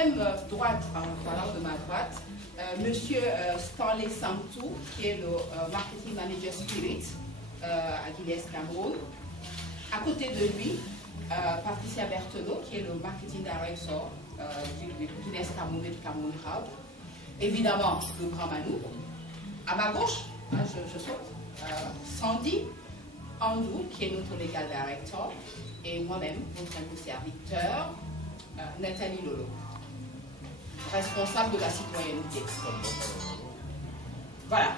même droite, en parlant de ma droite, Monsieur Stanley Samtou, qui est le Marketing Manager Spirit à Guinness Cameroun. À côté de lui, Patricia Berthelot, qui est le Marketing Director du Guinness Cameroun et du Cameroun Hub. Évidemment, le grand Manou. À ma gauche, je saute, Sandy Andrew, qui est notre Legal Director, et moi-même, votre serviteur, Nathalie Lolo, responsable de la citoyenneté. Voilà.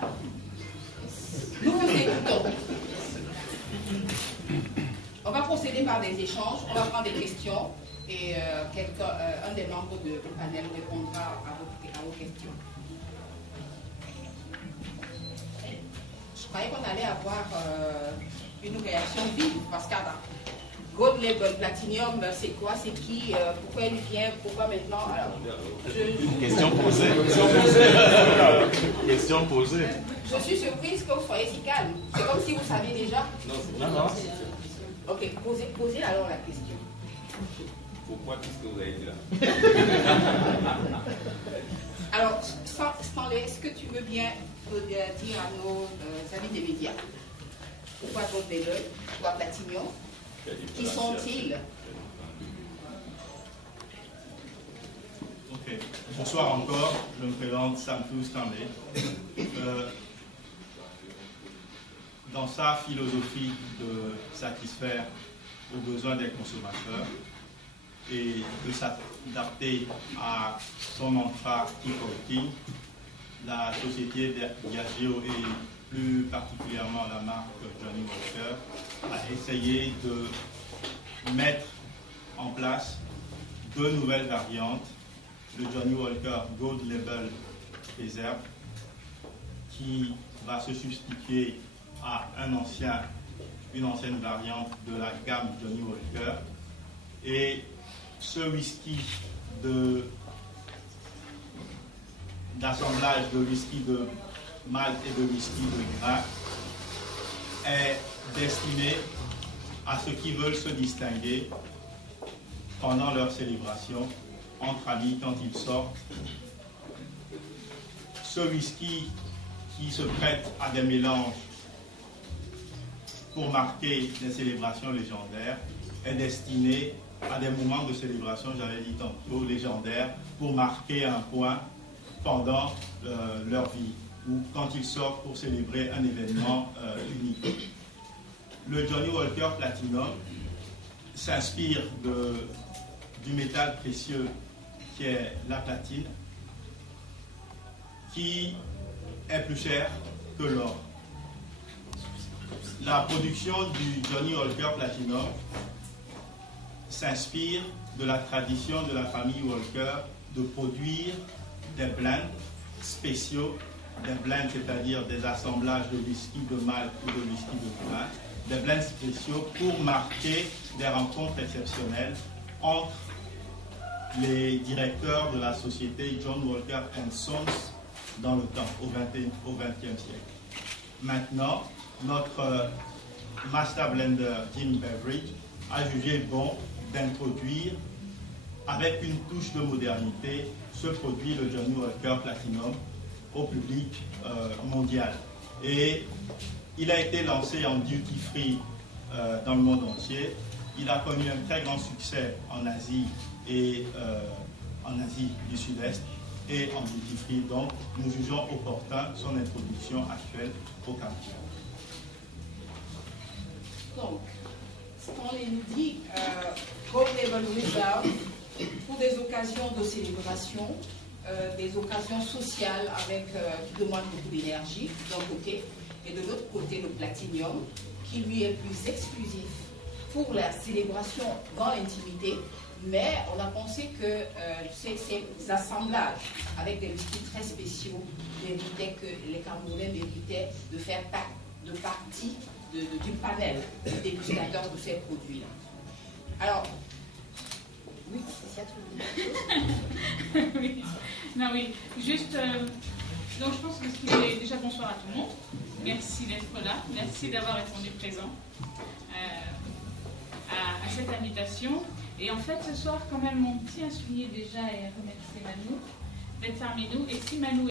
Nous vous écoutons. On va procéder par des échanges, on va prendre des questions et un des membres du panel répondra à vos questions. Je croyais qu'on allait avoir une réaction vive, parce que Gold Label Platinum, c'est quoi, c'est qui, pourquoi il vient, pourquoi maintenant? Alors, Question posée. Question posée. Je suis surprise que vous soyez si calme. C'est comme si vous saviez déjà. Non. Ok, posez alors la question. Pourquoi tout ce que vous avez dit là? Alors, Stanley, est-ce que tu veux bien dire à nos amis des médias pourquoi Gold Label, pourquoi Platinum? Qui sont-ils? Ok. Bonsoir encore, je me présente Samtou Stanley. Dans sa philosophie de satisfaire aux besoins des consommateurs et de s'adapter à son mantra Keep Working, la société Diageo et plus particulièrement la marque Johnnie Walker a essayé de mettre en place deux nouvelles variantes, le Johnnie Walker Gold Label Reserve, qui va se substituer à une ancienne variante de la gamme Johnnie Walker, et ce whisky d'assemblage de whisky de malt et de whisky de grain est destiné à ceux qui veulent se distinguer pendant leur célébration entre amis quand ils sortent. Ce whisky qui se prête à des mélanges pour marquer des célébrations légendaires est destiné à des moments de célébration, j'avais dit tantôt, légendaires, pour marquer un point pendant leur vie ou quand ils sortent pour célébrer un événement unique. Le Johnnie Walker Platinum s'inspire du métal précieux qui est la platine, qui est plus cher que l'or. La production du Johnnie Walker Platinum s'inspire de la tradition de la famille Walker de produire des blends spéciaux, des blends, c'est-à-dire des assemblages de whisky de malt ou de whisky de grain, des blends spéciaux pour marquer des rencontres exceptionnelles entre les directeurs de la société John Walker & Sons dans le temps, au XXe siècle. Maintenant, notre Master Blender Jim Beveridge a jugé bon d'introduire avec une touche de modernité ce produit, le Johnnie Walker Platinum, au public mondial. Et il a été lancé en duty free dans le monde entier. Il a connu un très grand succès en Asie et en Asie du Sud-Est et en duty free. Donc, nous jugeons opportun son introduction actuelle au Cameroun. Donc, Stanley nous dit Gold Label Reserve pour des occasions de célébration, des occasions sociales qui demandent beaucoup d'énergie d'un côté, et de l'autre côté le Platinum qui lui est plus exclusif pour la célébration dans l'intimité, mais on a pensé que ces assemblages avec des whiskies très spéciaux méritaient, que les Camerounais méritaient de faire partie du panel des dégustateurs de ces produits-là. Alors, oui, c'est ça. Oui. Non, oui, juste, donc je pense que ce qui est déjà bonsoir à tout le monde. Merci d'être là, merci d'avoir répondu présent à cette invitation. Et en fait, ce soir, quand même, on tient à souligner déjà et à remercier Manou d'être parmi nous. Et si Manou